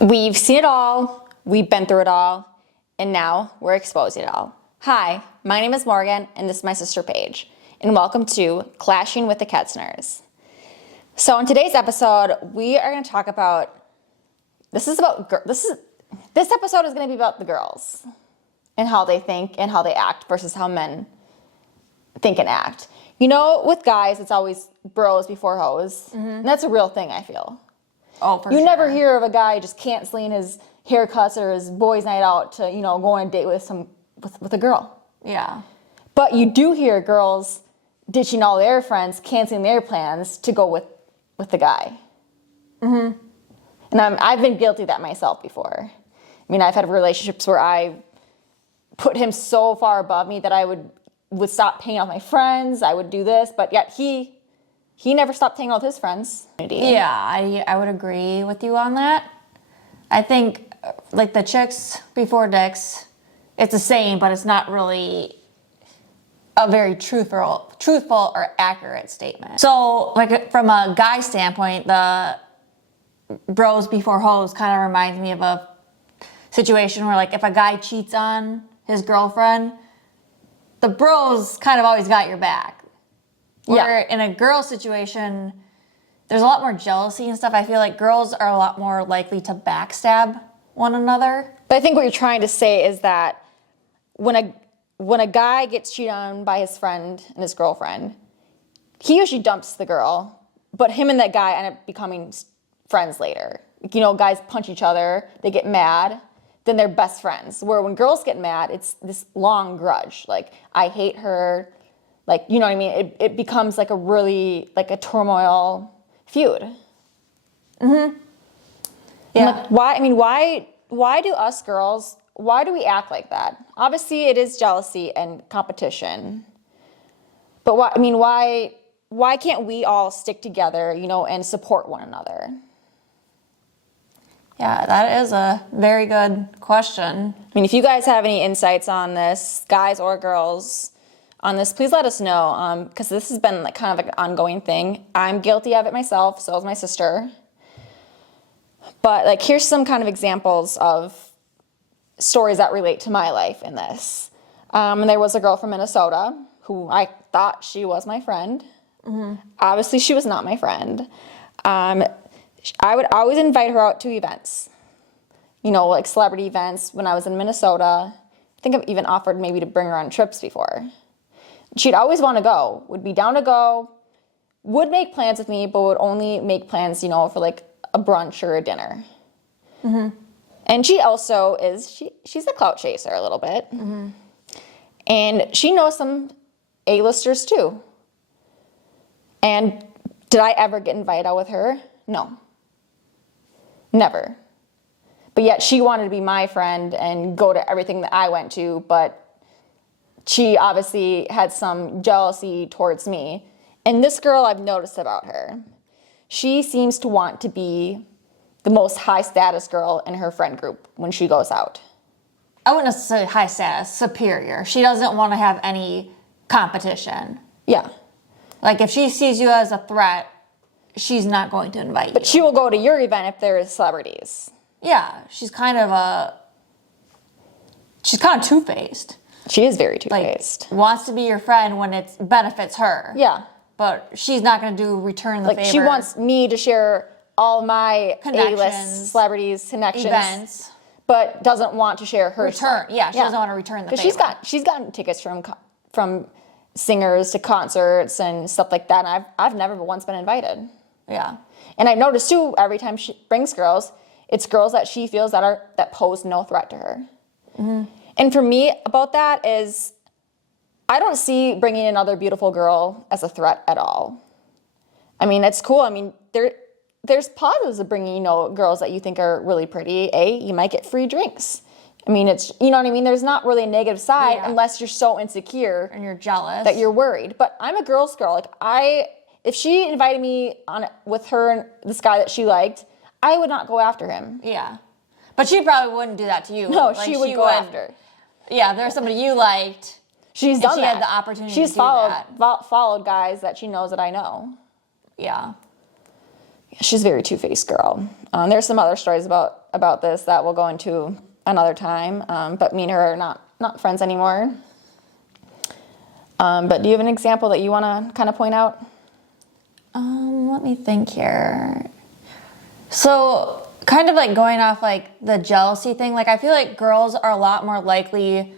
We've seen it all, we've been through it all, and now we're exposing it all. Hi, my name is Morgan, and this is my sister Paige, and welcome to Clashing with the Ketzner's. So in today's episode, we are going to talk about, this episode is going to be about the girls, and how they think and how they act versus how men think and act. You know, with guys, it's always bros before hoes, and that's a real thing, I feel. Oh, for sure. You never hear of a guy just canceling his haircuts or his boys' night out to, go on a date with a girl. Yeah. But you do hear girls ditching all their friends, canceling their plans to go with the guy. Mm-hmm. And I've been guilty of that myself before. I mean, I've had relationships where I put him so far above me that I would stop hanging out with my friends. I would do this, but yet he never stopped hanging out with his friends. Yeah, I would agree with you on that. I think, like, the chicks before dicks, it's the same, but it's not really a very truthful or accurate statement. So, like, from a guy standpoint, the bros before hoes kind of reminds me of a situation where, like, if a guy cheats on his girlfriend, the bros kind of always got your back. Where in a girl situation, there's a lot more jealousy and stuff. I feel like girls are a lot more likely to backstab one another. But I think what you're trying to say is that when a guy gets cheated on by his friend and his girlfriend, he usually dumps the girl, but him and that guy end up becoming friends later. Guys punch each other, they get mad, then they're best friends. Where when girls get mad, it's this long grudge. Like, I hate her. Like, you know what I mean? It becomes like a really, like a turmoil feud. Mm-hmm. Yeah. Like, why do us girls, why do we act like that? Obviously, it is jealousy and competition. But why can't we all stick together, and support one another? Yeah, that is a very good question. I mean, if you guys have any insights on this, guys or girls, on this, please let us know, because this has been kind of like an ongoing thing. I'm guilty of it myself, so is my sister. But like, here's some kind of examples of stories that relate to my life in this. And there was a girl from Minnesota who I thought she was my friend. Mm-hmm. Obviously, she was not my friend. I would always invite her out to events, like celebrity events when I was in Minnesota. I think I've even offered maybe to bring her on trips before. She'd always want to go, would be down to go, would make plans with me, but would only make plans, for like a brunch or a dinner. Mm-hmm. And she also she's a clout chaser a little bit. Mm-hmm. And she knows some A-listers too. And did I ever get invited out with her? No. Never. But yet she wanted to be my friend and go to everything that I went to, but she obviously had some jealousy towards me. And this girl, I've noticed about her, she seems to want to be the most high status girl in her friend group when she goes out. I wouldn't say high status, superior. She doesn't want to have any competition. Yeah. Like, if she sees you as a threat, she's not going to invite you. But she will go to your event if there is celebrities. Yeah, she's kind of two-faced. She is very two-faced. Like, wants to be your friend when it benefits her. Yeah. But she's not going to return the favor. She wants me to share all my connections, A-list celebrities, connections. Events. But doesn't want to share her return. Yeah, she doesn't want to return the favor. Because she's gotten tickets from singers to concerts and stuff like that, and I've never once been invited. Yeah. And I've noticed too, every time she brings girls, it's girls that she feels that pose no threat to her. Mm-hmm. And for me, about that is, I don't see bringing another beautiful girl as a threat at all. I mean, it's cool. I mean, there's positives of bringing, girls that you think are really pretty. You might get free drinks. I mean, it's, you know what I mean? There's not really a negative side unless you're so insecure. And you're jealous. That you're worried. But I'm a girl's girl. Like, if she invited me on with her and this guy that she liked, I would not go after him. Yeah. But she probably wouldn't do that to you. No, like, she would go after. Yeah, there's somebody you liked. She's done that. She had the opportunity She's to do that. followed guys that she knows that I know. Yeah. she's a very two-faced girl. There's some other stories about this that we'll go into another time, but me and her are not friends anymore. But do you have an example that you want to kind of point out? Let me think here. So kind of like going off like the jealousy thing, like I feel like girls are a lot more likely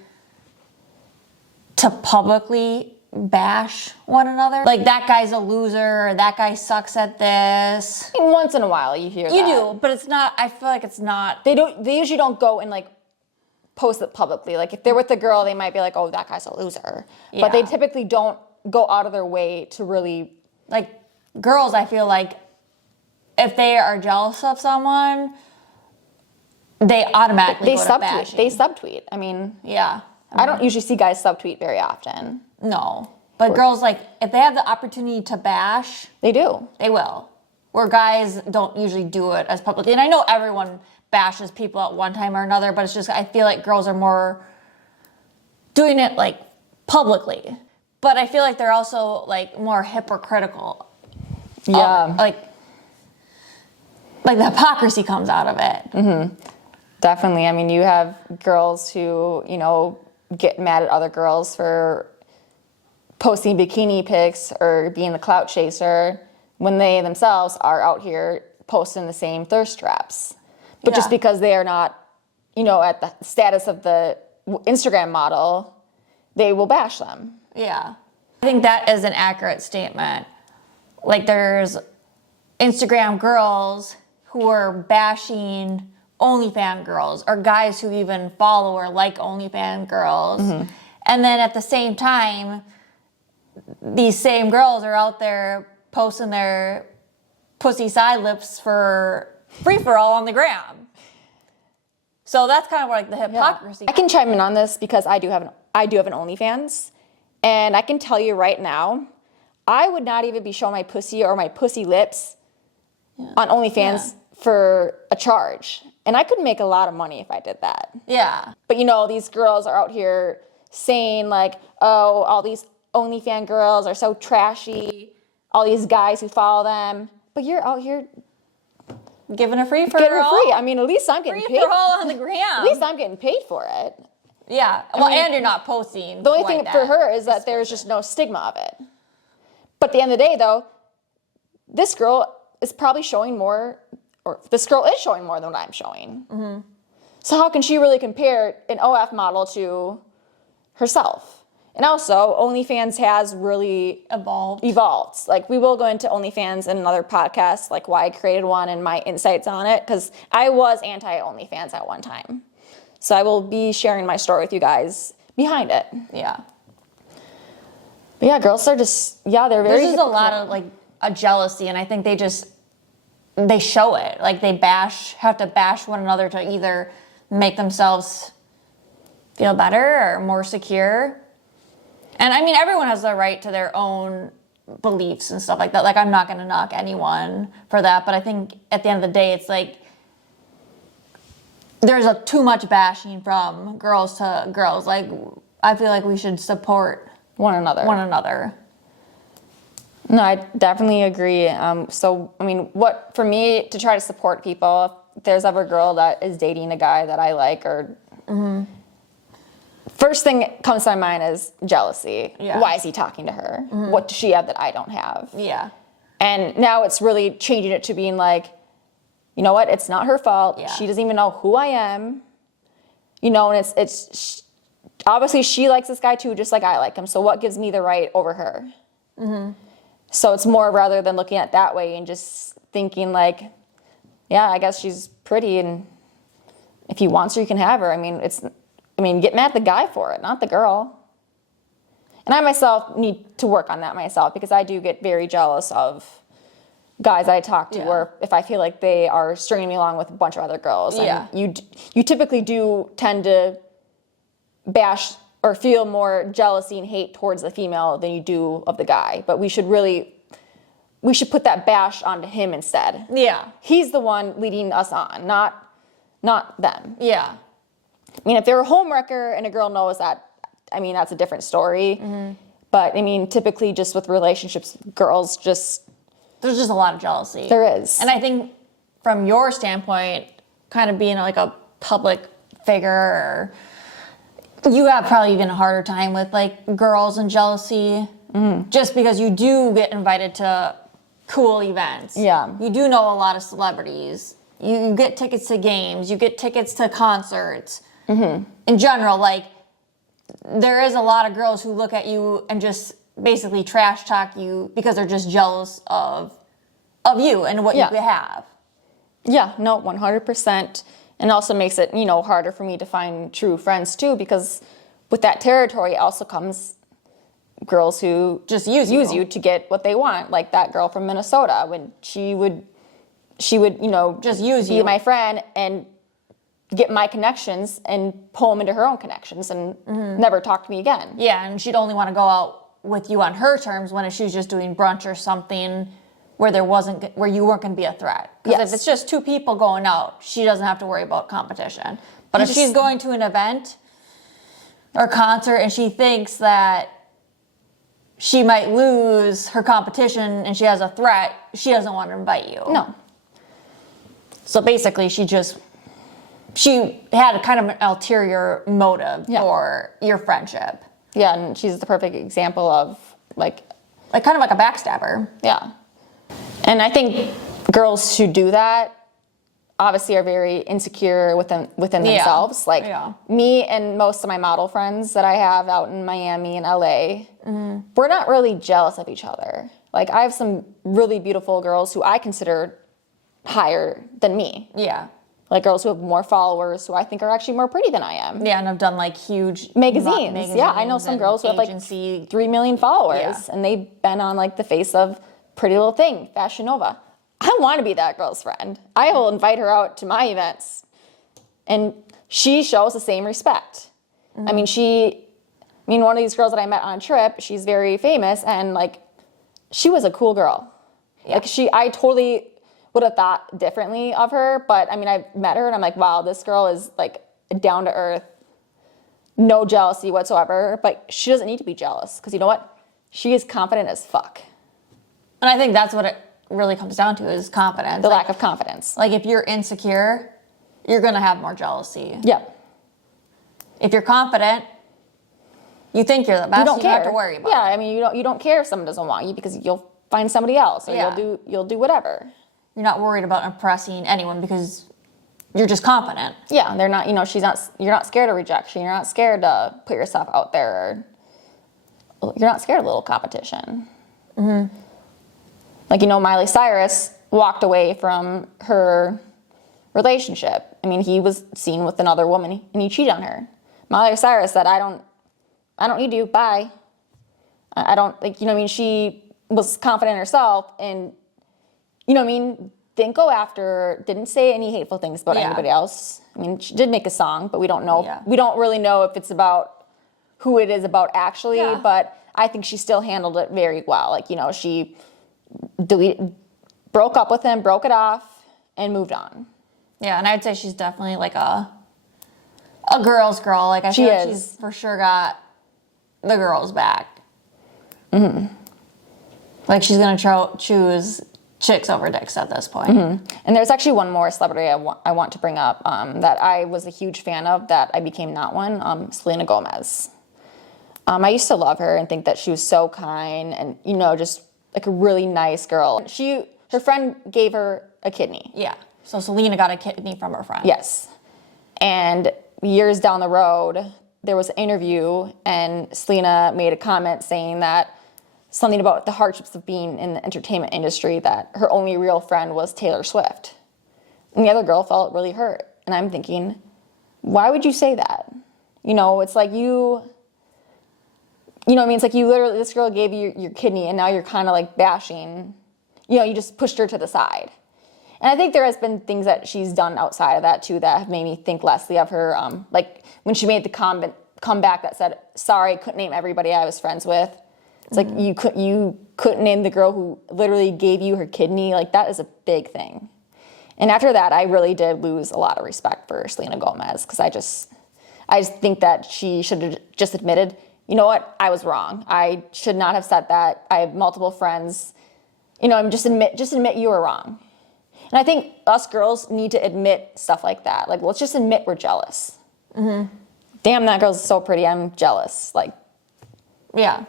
to publicly bash one another. Like, that guy's a loser, or that guy sucks at this. I mean, once in a while you hear that. You do, but it's not, I feel like it's not. They usually don't go and like post it publicly. Like if they're with a girl, they might be like, oh, that guy's a loser. Yeah. But they typically don't go out of their way to really. Like, girls, I feel like if they are jealous of someone, they automatically go to bashing. They subtweet. I mean, yeah. I don't usually see guys subtweet very often. No. But girls, like, if they have the opportunity to bash, They do. they will. Where guys don't usually do it as publicly. And I know everyone bashes people at one time or another, but it's just, I feel like girls are more doing it, like, publicly. But I feel like they're also, like, more hypocritical. Yeah. Like the hypocrisy comes out of it. Mm-hmm. Definitely. I mean, you have girls who, get mad at other girls for posting bikini pics or being the clout chaser when they themselves are out here posting the same thirst traps. But just because they are not, at the status of the Instagram model, they will bash them. Yeah. I think that is an accurate statement. Like, there's Instagram girls who are bashing OnlyFans girls, or guys who even follow or like OnlyFans girls. Mm-hmm. And then at the same time, these same girls are out there posting their pussy side lips for free-for-all on the gram. So that's kind of like the hypocrisy. I can chime in on this because I do have an OnlyFans, and I can tell you right now, I would not even be showing my pussy or my pussy lips on OnlyFans for a charge. And I could make a lot of money if I did that. Yeah. But these girls are out here saying like, oh, all these OnlyFans girls are so trashy, all these guys who follow them. But you're out here giving a free for getting all. free. I mean, at least I'm getting paid. Free for all on the gram. At least I'm getting paid for it. Yeah. Well, and you're not posting. The only thing for her is that there's just no stigma of it. But at the end of the day, though, this girl is probably showing more, or this girl is showing more than what I'm showing. Mm-hmm. So how can she really compare an OF model to herself? And also, OnlyFans has really evolved. Like, we will go into OnlyFans in another podcast, like why I created one and my insights on it, because I was anti-OnlyFans at one time. So I will be sharing my story with you guys behind it. Yeah. But yeah, girls are just, they're very... There's just a lot of, like, a jealousy, and I think they show it. Like, they have to bash one another to either make themselves feel better or more secure. And, I mean, everyone has the right to their own beliefs and stuff like that. Like, I'm not going to knock anyone for that, but I think at the end of the day, it's like, there's too much bashing from girls to girls. Like, I feel like we should support one another. No, I definitely agree. So, I mean, for me to try to support people, if there's ever a girl that is dating a guy that I like, or first thing that comes to my mind is jealousy. Yeah. Why is he talking to her? Mm-hmm. What does she have that I don't have? Yeah. And now it's really changing it to being like, you know what? It's not her fault. Yeah. She doesn't even know who I am. And it's obviously she likes this guy too, just like I like him. So what gives me the right over her? Mm-hmm. So it's more rather than looking at it that way and just thinking like, yeah, I guess she's pretty, and if he wants her, you can have her. I mean, get mad at the guy for it, not the girl. And I myself need to work on that myself, because I do get very jealous of guys I talk to, or if I feel like they are stringing me along with a bunch of other girls. And you typically do tend to bash or feel more jealousy and hate towards the female than you do of the guy. But we should put that bash onto him instead. Yeah. He's the one leading us on, not them. Yeah. I mean, if they're a homewrecker and a girl knows that, I mean, that's a different story. Mm-hmm. But I mean, typically just with relationships, girls just there's just a lot of jealousy. There is. And I think from your standpoint, kind of being like a public figure, you have probably even a harder time with like girls and jealousy, just because you do get invited to cool events. Yeah. You do know a lot of celebrities. You get tickets to games. You get tickets to concerts. In general, like, there is a lot of girls who look at you and just basically trash talk you because they're just jealous of you and what you have. Yeah, no, 100%. And also makes it, harder for me to find true friends too, because with that territory also comes girls who Just use you to get what they want. Like that girl from Minnesota, when she would, Just use be you. my friend and get my connections and pull them into her own connections and never talk to me again. Yeah, and she'd only want to go out with you on her terms when she was just doing brunch or something where you weren't going to be a threat. Because Yes. if it's just two people going out, she doesn't have to worry about competition. But if she's going to an event or concert and she thinks that she might lose her competition and she has a threat, she doesn't want to invite you. No. So basically, she had a kind of an ulterior motive for your friendship. Yeah, and she's the perfect example of like Kind of like a backstabber. Yeah. And I think girls who do that obviously are very insecure within themselves. Like me and most of my model friends that I have out in Miami and LA, we're not really jealous of each other. Like I have some really beautiful girls who I consider higher than me. Yeah. Like girls who have more followers who I think are actually more pretty than I am. Yeah, and I've done like huge magazines. Yeah, I know some girls who have like 3 million followers and they've been on like the face of Pretty Little Thing, Fashion Nova. I want to be that girl's friend. I will invite her out to my events. And she shows the same respect. I mean, one of these girls that I met on a trip, she's very famous and like, she was a cool girl. Yeah. Like I totally would have thought differently of her, but I mean, I met her and I'm like, wow, this girl is like down to earth, no jealousy whatsoever, but she doesn't need to be jealous because you know what? She is confident as fuck. And I think that's what it really comes down to is confidence. The lack of confidence. Like if you're insecure, you're going to have more jealousy. Yep. If you're confident, you think you're the best, you don't have to worry about it. Yeah, I mean, you don't care if someone doesn't want you because you'll find somebody else or you'll do whatever. You're not worried about impressing anyone because you're just confident. Yeah, they're not, you're not scared of rejection. You're not scared to put yourself out there. You're not scared of a little competition. Like, Miley Cyrus walked away from her relationship. I mean, he was seen with another woman and he cheated on her. Miley Cyrus said, I don't need you, bye. I don't think, she was confident in herself and, didn't go after, didn't say any hateful things about anybody else. I mean, she did make a song, but we don't know. Yeah. We don't really know if it's about who it is about actually, but I think she still handled it very well. Like, she broke up with him, broke it off, and moved on. Yeah, and I'd say she's definitely like a girl's girl. Like I feel like she's for sure got the girls back. Like she's gonna choose chicks over dicks at this point. And there's actually one more celebrity I want to bring up that I was a huge fan of that I became not one. Selena Gomez. I used to love her and think that she was so kind and just like a really nice girl. Her friend gave her a kidney. Yeah. So Selena got a kidney from her friend. Yes. And years down the road, there was an interview and Selena made a comment saying that something about the hardships of being in the entertainment industry, that her only real friend was Taylor Swift. And the other girl felt really hurt. And I'm thinking, why would you say that? It's like it's like you literally, this girl gave you your kidney and now you're kind of like bashing, you just pushed her to the side. And I think there has been things that she's done outside of that too that have made me think lessly of her. Like when she made the comeback that said, sorry, I couldn't name everybody I was friends with. It's like you couldn't name the girl who literally gave you her kidney. Like that is a big thing. And after that, I really did lose a lot of respect for Selena Gomez because I just think that she should have just admitted, you know what, I was wrong. I should not have said that. I have multiple friends just admit you were wrong. And I think us girls need to admit stuff like that. Like, let's just admit we're jealous. Damn, that girl's so pretty. I'm jealous. Like, yeah.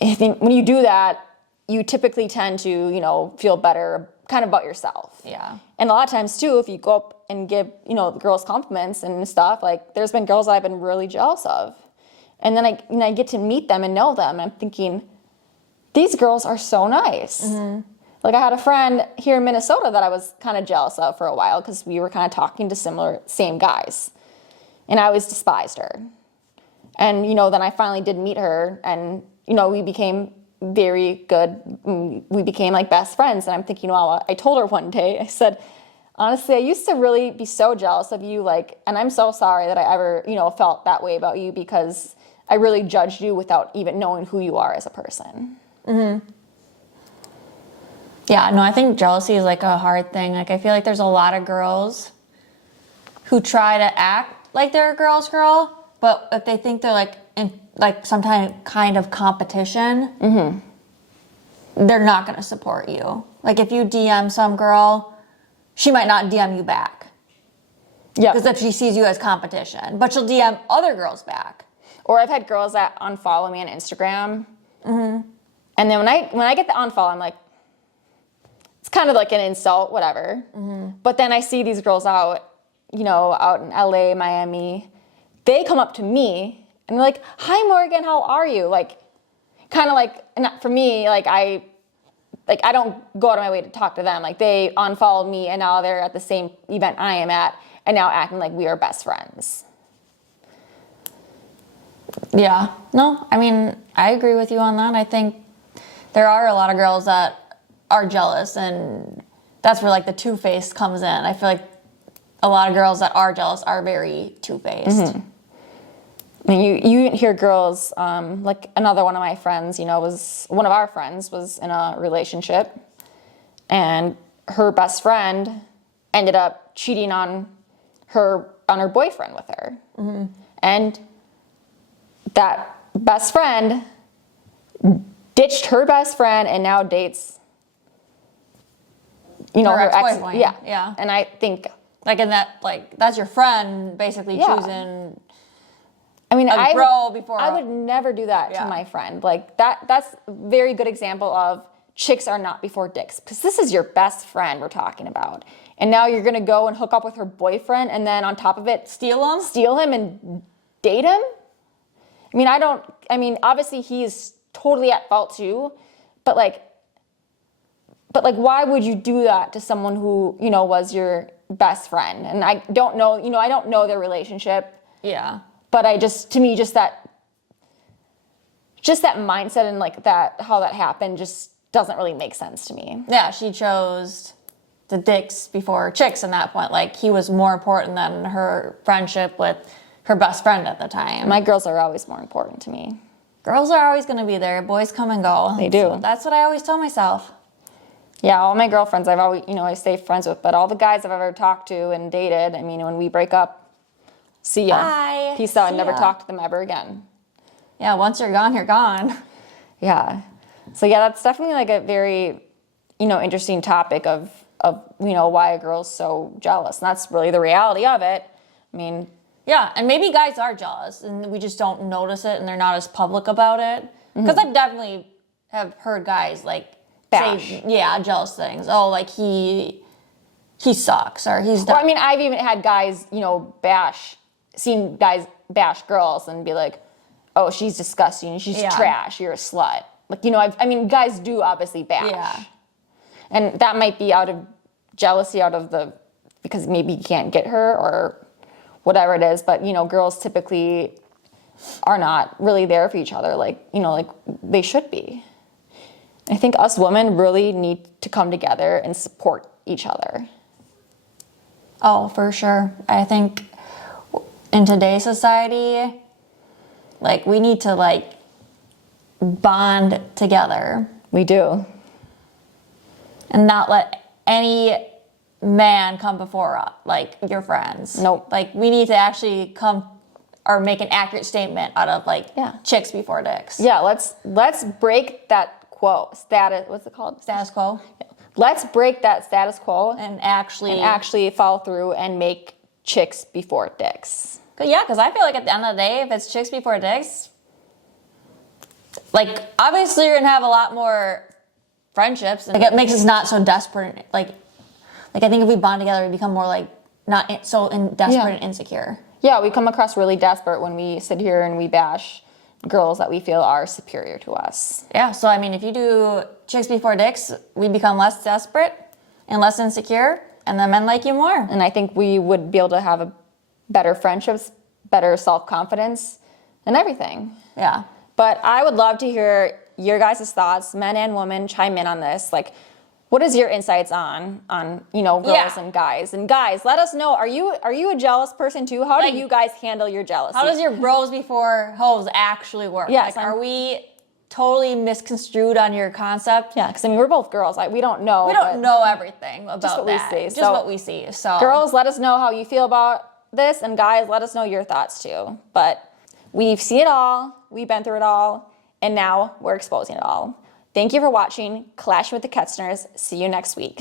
I think when you do that, you typically tend to, feel better kind of about yourself. Yeah. And a lot of times too, if you go up and give, girls compliments and stuff, like there's been girls I've been really jealous of. And then I get to meet them and know them. And I'm thinking, these girls are so nice. Like I had a friend here in Minnesota that I was kind of jealous of for a while because we were kind of talking to same guys. And I always despised her. And, then I finally did meet her and, we became very good. We became like best friends. And I'm thinking, wow, I told her one day, I said, honestly, I used to really be so jealous of you. Like, and I'm so sorry that I ever, felt that way about you because I really judged you without even knowing who you are as a person. Yeah, no, I think jealousy is like a hard thing. Like, I feel like there's a lot of girls who try to act like they're a girl's girl, but if they think they're like in like some kind of competition, they're not going to support you. Like, if you DM some girl, she might not DM you back. Yeah. Because if she sees you as competition, but she'll DM other girls back. Or I've had girls that unfollow me on Instagram. And then when I get the unfollow, I'm like, it's kind of like an insult, whatever. But then I see these girls out in LA, Miami. They come up to me and they're like, hi, Morgan, how are you? Like, kind of like, and for me, I don't go out of my way to talk to them. Like, they unfollowed me and now they're at the same event I am at and now acting like we are best friends. Yeah. No, I mean, I agree with you on that. I think there are a lot of girls that are jealous, and that's where like the two-faced comes in. I feel like a lot of girls that are jealous are very two-faced. I mean, you hear girls, like another one of my friends, one of our friends was in a relationship, and her best friend ended up cheating on her boyfriend with her. And that best friend ditched her best friend and now dates, her ex-boyfriend. Yeah. And I think, like, in that, like, that's your friend basically choosing. I mean, I would never do that to my friend. Like, that's a very good example of chicks are not before dicks. Because this is your best friend we're talking about. And now you're going to go and hook up with her boyfriend and then on top of it, steal him and date him? I mean, obviously he's totally at fault too. But why would you do that to someone who, was your best friend? And I don't know, I don't know their relationship. Yeah. But just that mindset and like that, how that happened just doesn't really make sense to me. Yeah, she chose the dicks before chicks in that point. Like, he was more important than her friendship with her best friend at the time. My girls are always more important to me. Girls are always going to be there. Boys come and go. They do. So that's what I always tell myself. Yeah, all my girlfriends I've always, I stay friends with, but all the guys I've ever talked to and dated, when we break up, see ya. Bye. Peace out. See Never ya. talk to them ever again. Yeah, once you're gone, you're gone. Yeah. So yeah, that's definitely like a very, interesting topic of why a girl's so jealous. And that's really the reality of it. Yeah, and maybe guys are jealous and we just don't notice it and they're not as public about it. Because I definitely have heard guys like bash. Say, jealous things. Oh, like he sucks or he's Well, I've even had guys, seen guys bash girls and be like, oh, she's disgusting, she's trash, you're a slut. Like, guys do obviously bash. Yeah. And that might be out of jealousy, because maybe you can't get her or whatever it is. But, girls typically are not really there for each other like they should be. I think us women really need to come together and support each other. Oh, for sure. I think in today's society, like, we need to, like, bond together. We do. And not let any man come before us, like, your friends. Nope. Like, we need to actually come or make an accurate statement out of, like, chicks before dicks. Yeah, let's break that quo. What's it called? Status quo. Let's break that status quo And actually follow through and make chicks before dicks. Yeah, because I feel like at the end of the day, if it's chicks before dicks, like, obviously you're gonna have a lot more friendships. Like, it makes us not so desperate. Like I think if we bond together, we become more like not so desperate and insecure. Yeah, we come across really desperate when we sit here and we bash girls that we feel are superior to us. Yeah, so I mean, if you do chicks before dicks, we become less desperate and less insecure, and the men like you more. And I think we would be able to have better friendships, better self-confidence, and everything. Yeah. But I would love to hear your guys' thoughts, men and women, chime in on this. Like, what is your insights on girls and guys? And guys, let us know. Are you a jealous person too? How do you guys handle your jealousy? How does your bros before hoes actually work? Yes, like, are we totally misconstrued on your concept? Yeah, because I mean, we're both girls. We don't know. We don't know everything about what we that. see. Just So, what we see. So girls, let us know how you feel about this, and guys, let us know your thoughts too. But we've seen it all, we've been through it all, and now we're exposing it all. Thank you for watching Clash with the Ketzner's. See you next week.